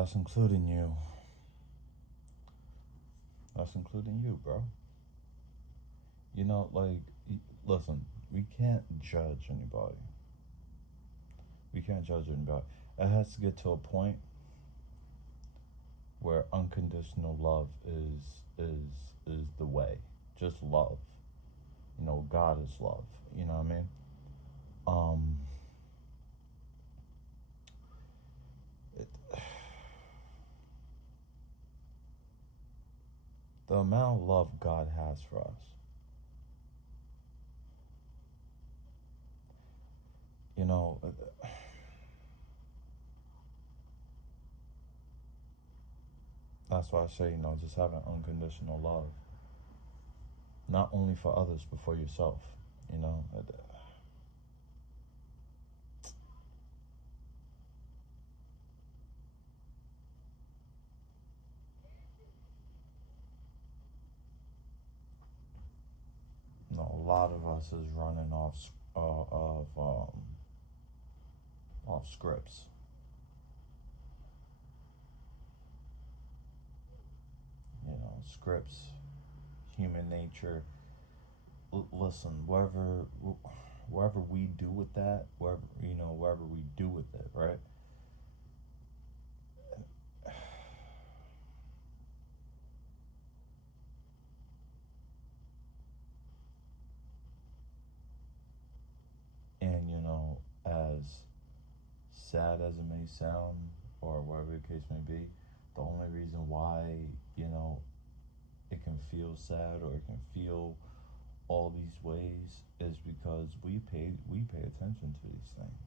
That's including you. That's including you, bro. You know, like, listen, we can't judge anybody. We can't judge anybody. It has to get to a point where unconditional love is the way. Just love. You know, God is love. You know what I mean? Um, it, the amount of love God has for us. You know, that's why I say, you know, just having unconditional love, not only for others but for yourself. You know, you know, a lot of us is running off scripts. You know, scripts, human nature. Listen, wherever we do with that, wherever we do with it, right? And you know, as sad as it may sound, or whatever the case may be, the only reason why you know it can feel sad or it can feel all these ways is because we pay attention to these things.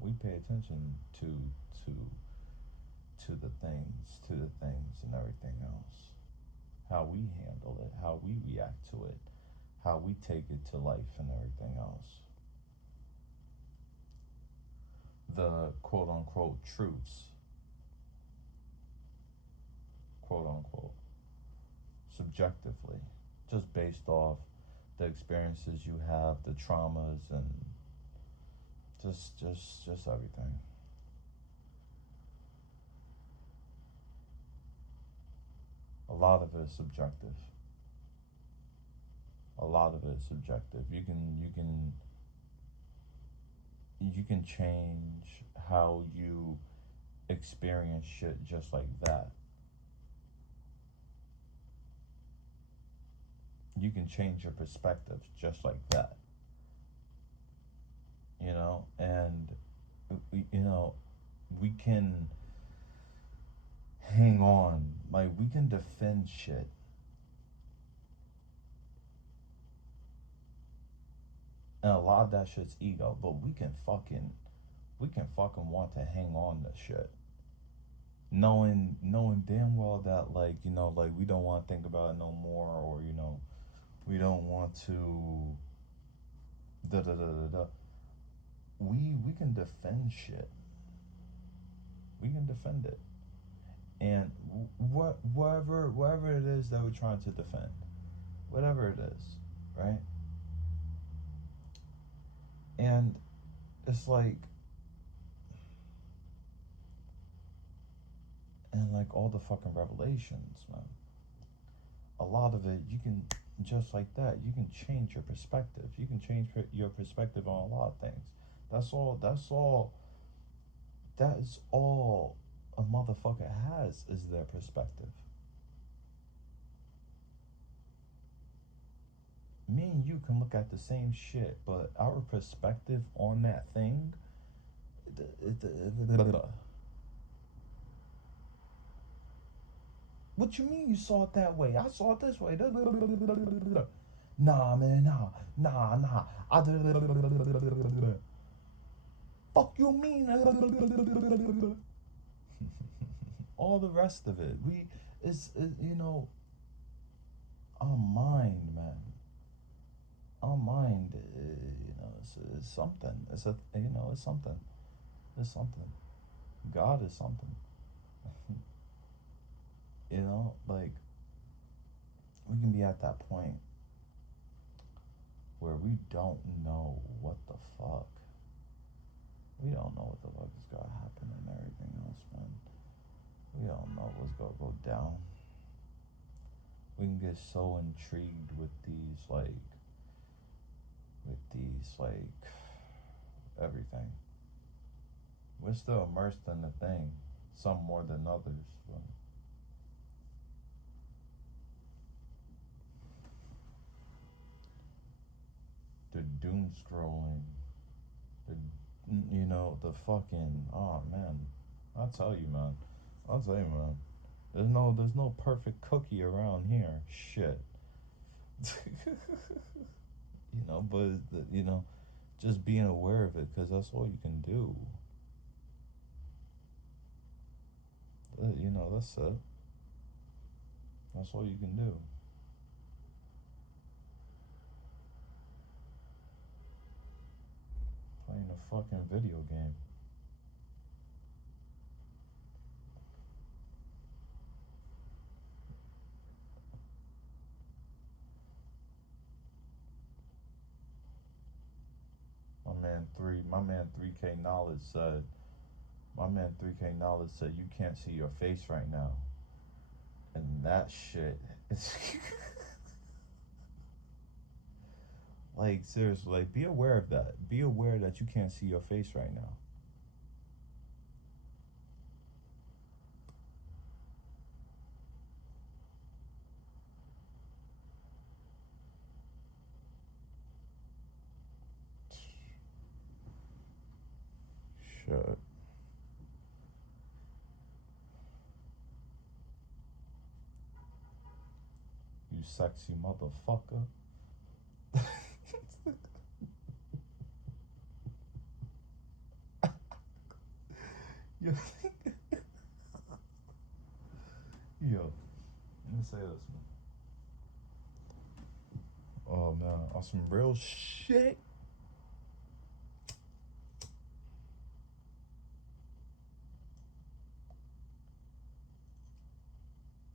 We pay attention to the things and everything else. How we handle it, how we react to it, how we take it to life and everything else. The quote unquote truths, quote unquote, subjectively, just based off the experiences you have, the traumas, and just everything. A lot of it is subjective. A lot of it is subjective. You can change how you experience shit just like that. You can change your perspective just like that. You know, and you know, we can hang on, like we can defend shit, and a lot of that shit's ego. But we can fucking want to hang on to shit, knowing damn well that, like, you know, like we don't want to think about it no more, or you know, we don't want to da da da da da. We can defend shit. We can defend it, and whatever it is that we're trying to defend, whatever it is, right? And it's like, and like all the fucking revelations, man. A lot of it, you can, just like that, you can change your perspective. You can change your perspective on a lot of things. That's all. That's all. That is all a motherfucker has, is their perspective. Me and you can look at the same shit, but our perspective on that thing, what you mean you saw it that way? I saw it this way. Nah, man, nah. Fuck you mean? All the rest of it, is, you know, our mind, man. Our mind, you know, is something. It's something. It's something. God is something. You know, like, we can be at that point where we don't know what the fuck. We don't know what the fuck is gonna happen and everything else, man. We don't know what's gonna go down. We can get so intrigued with these everything. We're still immersed in the thing, some more than others. But the doom scrolling, the the fucking oh man, I'll tell you, man. I'll tell you, man. There's no perfect cookie around here. Shit. But just being aware of it, because that's all you can do. That's it. That's all you can do. Playing a fucking video game. My man 3K knowledge said. My man 3K knowledge said you can't see your face right now, and that shit. It's like seriously, like be aware of that. Be aware that you can't see your face right now. Shit. You sexy motherfucker. yo, yo, let me say this, man. Oh man, on some real shit.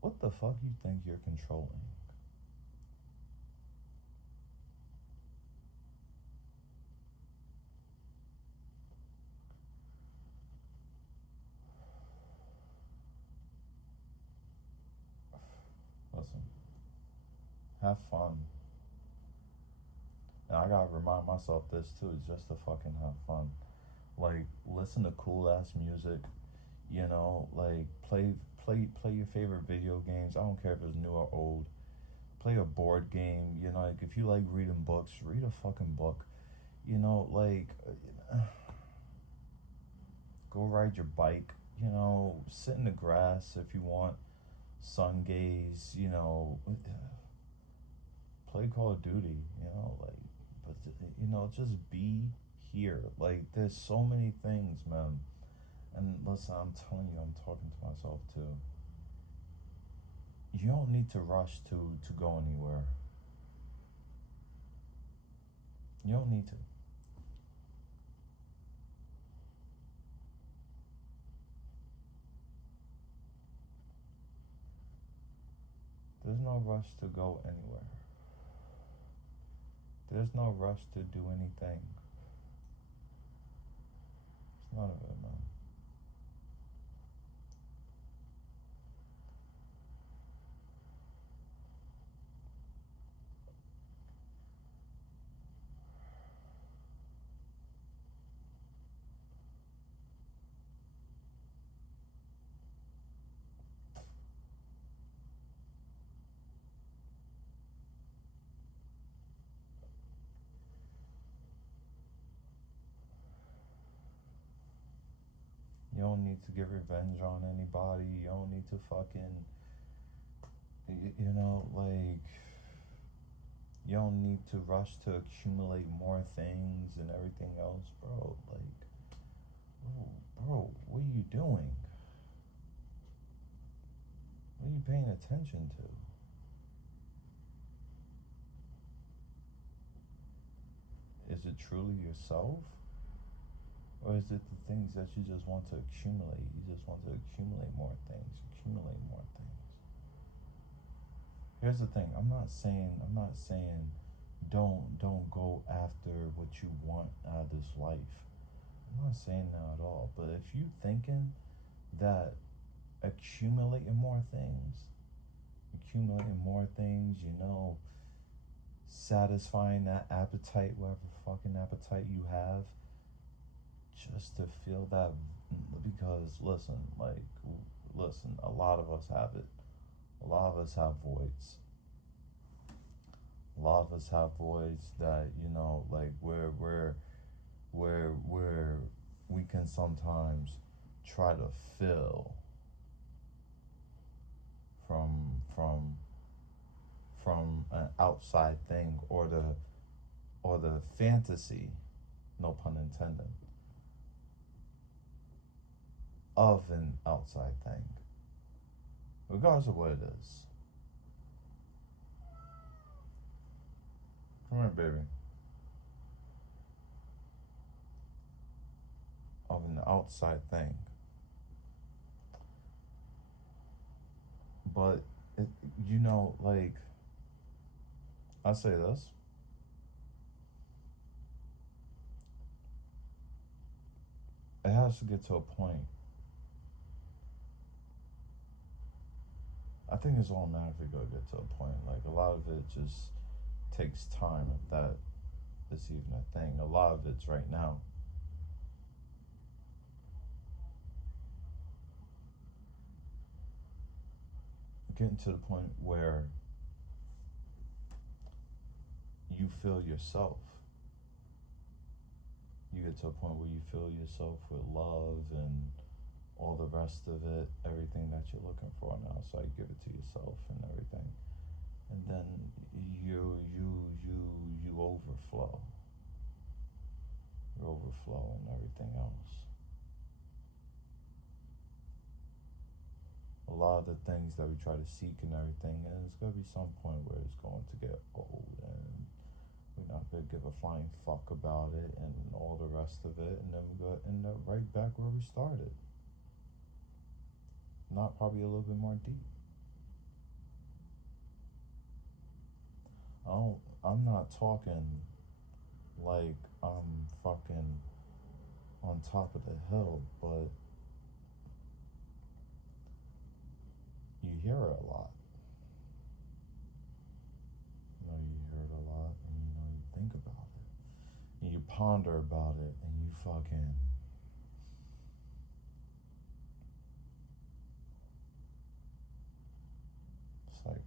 What the fuck you think you're controlling? Listen, have fun. And I gotta remind myself this too, is just to fucking have fun. Like, listen to cool ass music. Like play your favorite video games. I don't care if it's new or old. Play a board game. Like if you like reading books, read a fucking book. Like go ride your bike. Sit in the grass if you want. Sun gaze. Play Call of Duty. But just be here. Like there's so many things, man. And listen, I'm telling you, I'm talking to myself too. You don't need to rush to go anywhere. You don't need to. There's no rush to go anywhere. There's no rush to do anything. It's none of it, man. You don't need to get revenge on anybody. You don't need to fucking, like, you don't need to rush to accumulate more things and everything else, bro. Like, bro, what are you doing? What are you paying attention to? Is it truly yourself? Or is it the things that you just want to accumulate? You just want to accumulate more things, accumulate more things. Here's the thing. I'm not saying don't go after what you want out of this life. I'm not saying that at all, but if you thinking that accumulating more things, satisfying that appetite, whatever fucking appetite you have, just to feel that, because listen, a lot of us have it. A lot of us have voids. A lot of us have voids that, like where we can sometimes try to fill from an outside thing, or the fantasy, no pun intended, of an outside thing, regardless of what it is. Come here, baby. Of an outside thing. But, it, like, I say this. It has to get to a point. I think it's automatically going to get to a point. Like, a lot of it just takes time, if that is even a thing. A lot of it's right now. Getting to the point where you feel yourself. You get to a point where you fill yourself with love and all the rest of it, everything that you're looking for now. So you give it to yourself and everything, and then you overflow. You overflow and everything else. A lot of the things that we try to seek and everything, and it's gonna be some point where it's going to get old, and we're not gonna give a flying fuck about it and all the rest of it, and then we're gonna end up right back where we started. Not probably a little bit more deep. I'm not talking like I'm fucking on top of the hill, but you hear it a lot. You hear it a lot, and you think about it, and you ponder about it, and you fucking. It's like,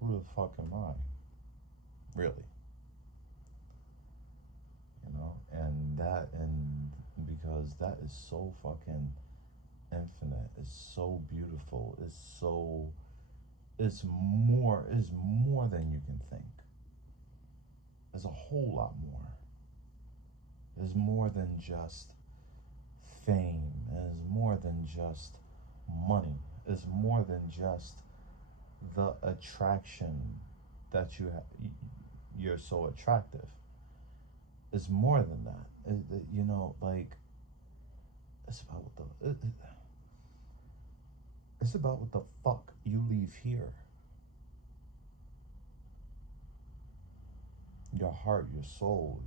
who the fuck am I? Really? And because that is so fucking infinite, it's so beautiful, it's more than you can think. It's a whole lot more. It's more than just fame. It's more than just money. It's more than just the attraction that you're so attractive. It's more than that. Like, it's about it's about what the fuck you leave here. Your heart, your soul.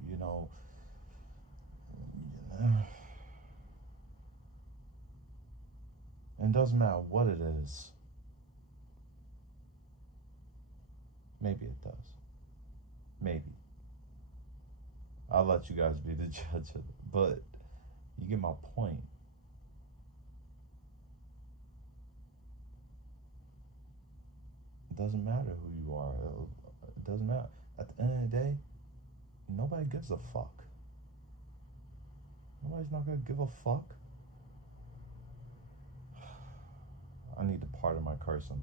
And it doesn't matter what it is. Maybe it does. Maybe. I'll let you guys be the judge of it. But you get my point. It doesn't matter who you are. It doesn't matter. At the end of the day, nobody gives a fuck. Nobody's not gonna give a fuck. I need to pardon my cursing.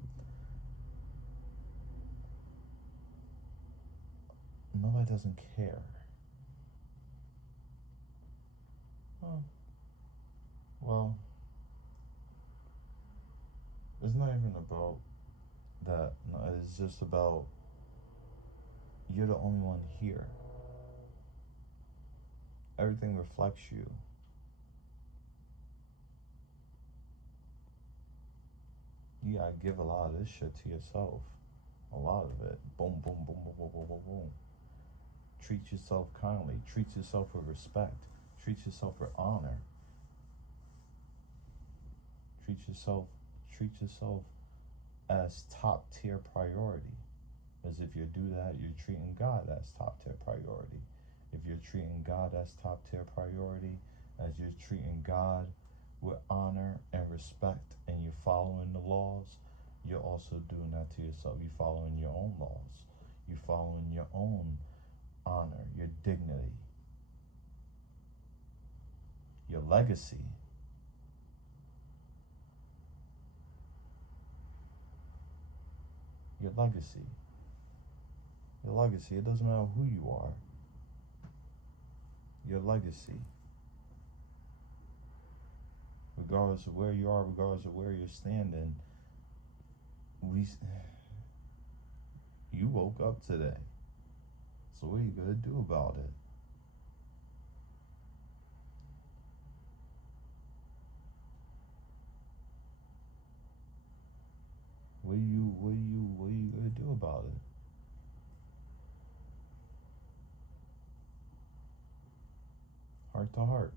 Nobody doesn't care. Oh, well, it's not even about that. No, it's just about you're the only one here. Everything reflects you. . you gotta give a lot of this shit to yourself. A lot of it. Boom, boom, boom, boom, boom, boom, boom, boom. Treat yourself kindly. Treat yourself with respect. Treat yourself with honor. Treat yourself. Treat yourself as top tier priority. As if you do that, you're treating God as top tier priority. If you're treating God as top tier priority, as you're treating God with honor and respect, and you're following the laws, you're also doing that to yourself. You're following your own laws. You're following your own honor, your dignity, your legacy. Your legacy. Your legacy. It doesn't matter who you are. Your legacy. Regardless of where you are, regardless of where you're standing, you woke up today. So what are you gonna do about it? What are you gonna do about it? Heart to heart.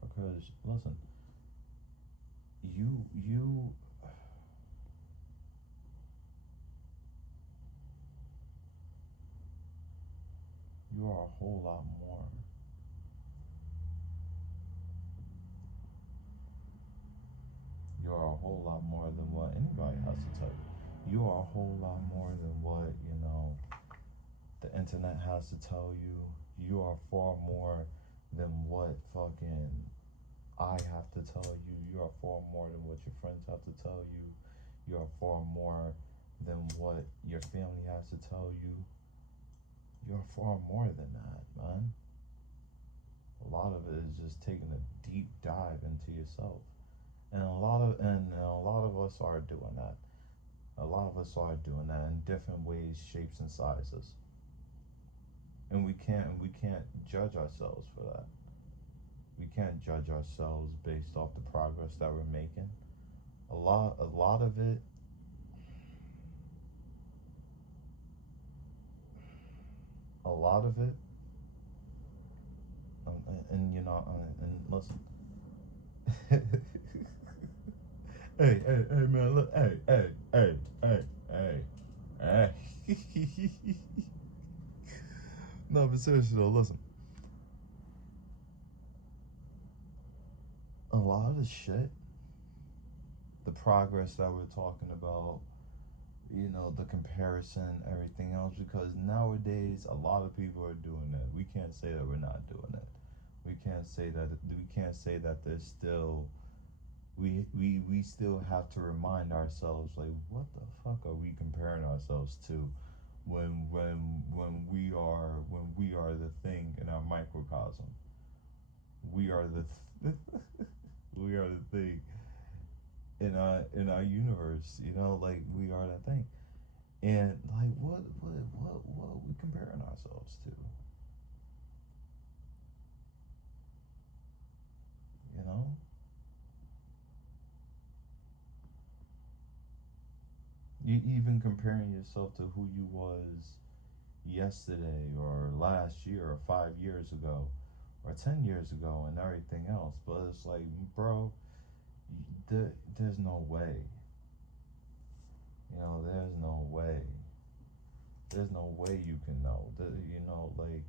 Because listen, you you are a whole lot more. You are a whole lot more than what anybody has to tell you. You are a whole lot more than what, the internet has to tell you. You are far more than what fucking I have to tell you. You are far more than what your friends have to tell you. You are far more than what your family has to tell you. You're far more than that, man. A lot of it is just taking a deep dive into yourself. And a lot of us are doing that. A lot of us are doing that in different ways, shapes, and sizes. And we can't judge ourselves for that. We can't judge ourselves based off the progress that we're making. A lot of it, a lot of it, and listen. Hey, man, look, hey. No, but seriously though, listen. A lot of the shit, the progress that we're talking about, the comparison, everything else, because nowadays a lot of people are doing that. We can't say that we're not doing it. We can't say that there's still we still have to remind ourselves, like, what the fuck are we comparing ourselves to when we are the thing in our microcosm. We are we are the thing in our universe, like we are the thing. And like what are we comparing ourselves to? You know? You even comparing yourself to who you was yesterday or last year or 5 years ago or 10 years ago and everything else. But it's like, bro, there's no way. There's no way. There's no way you can know. Like,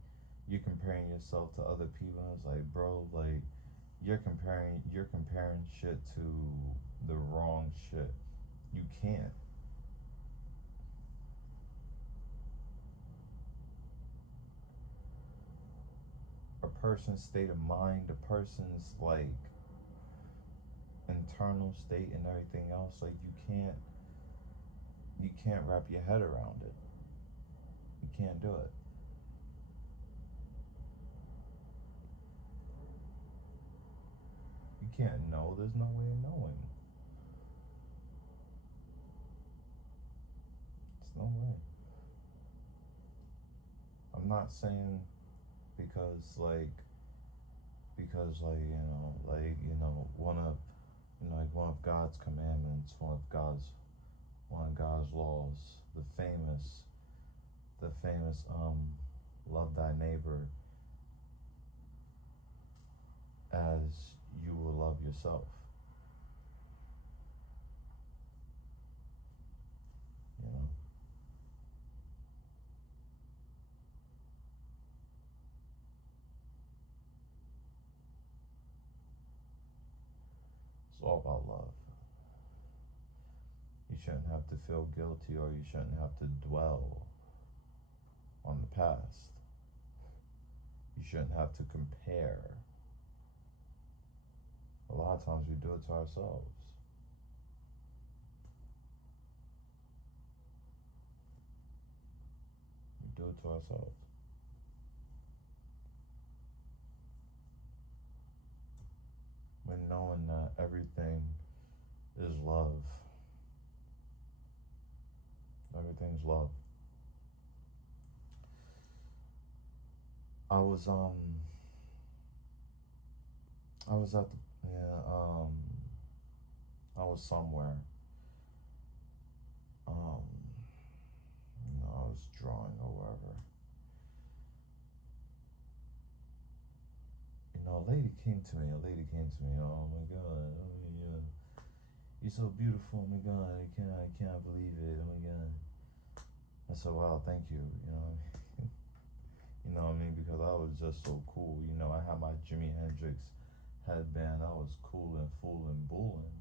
you're comparing yourself to other people, and it's like, bro, like, you're comparing shit to the wrong shit. You can't. A person's state of mind, a person's like internal state and everything else, like, you can't wrap your head around it. You can't do it. You can't know, there's no way of knowing. There's no way. I'm not saying because one of God's commandments, one of God's laws, the famous love thy neighbor as you will love yourself. You know, it's all about love. You shouldn't have to feel guilty, or you shouldn't have to dwell on the past. You shouldn't have to compare. A lot of times we do it to ourselves. We do it to ourselves. When knowing that everything is love. Everything's love. I was I was at the yeah I was somewhere. Um I was drawing or wherever. A lady came to me. A lady came to me. Oh my God! Oh my God! You're so beautiful. Oh my God! I can't believe it. Oh my God! I said, wow, thank you. You know what I mean? Because I was just so cool. I had my Jimi Hendrix headband. I was cool and fooling, bulling.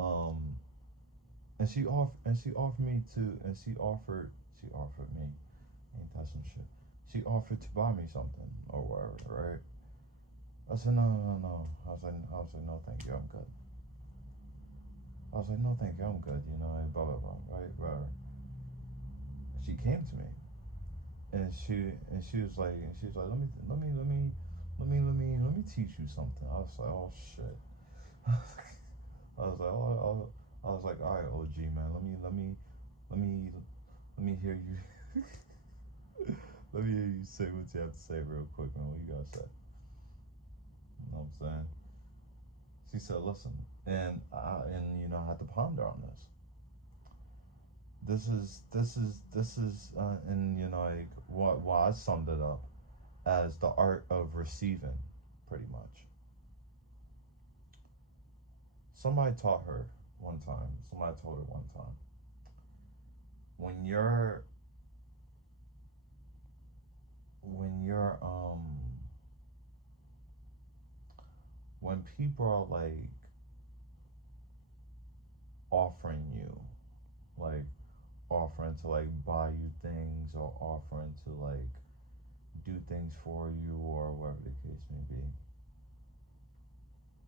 Um, she offered me, ain't that some shit? She offered to buy me something or whatever, right? I said, no, no, no, no. I was like, no, thank you, I'm good. I was like, no, thank you, I'm good. Blah blah blah, right, right. She came to me, and she was like, let me teach you something. I was like, oh shit. I was like, I was like, all right, OG man, let me let me hear you. Let me hear you say what you have to say real quick, man. What you gotta say? You know what I'm saying? She said, listen, I had to ponder on this. And like what I summed it up as the art of receiving, pretty much. Somebody taught her one time. Somebody told her one time. When you're when you're when people are like offering you, like offering to like buy you things, or offering to like do things for you, or whatever the case may be,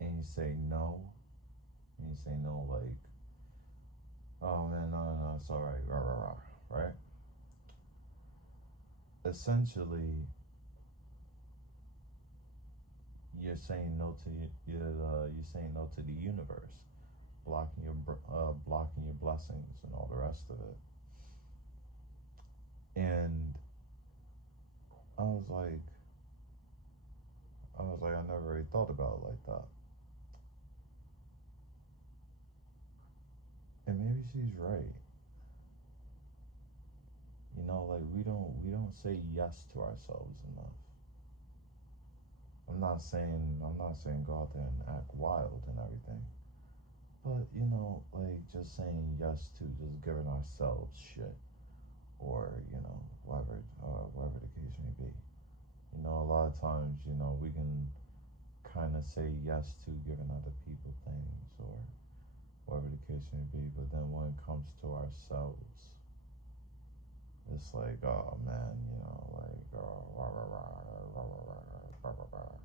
and you say no, like, oh man, no, no, no, it's all right, rah, rah, rah, right? Essentially, you're saying no to the universe, blocking your blessings and all the rest of it. And I was like, I never really thought about it like that. And maybe she's right. Like we don't say yes to ourselves enough. I'm not saying go out there and act wild and everything. But like just saying yes to just giving ourselves shit, or whatever the case may be. A lot of times, we can kind of say yes to giving other people things, or whatever the case may be. But then when it comes to ourselves, it's like, oh man, like, rah, rah, rah, rah, rah, rah, rah, rah, rah,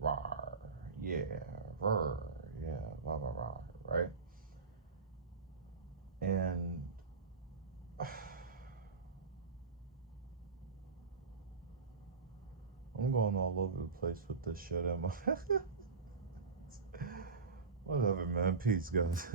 rah, yeah, rah, yeah, rah, rah, rah, right? And I'm going all over the place with this shit, am I? Whatever, man. Peace, guys.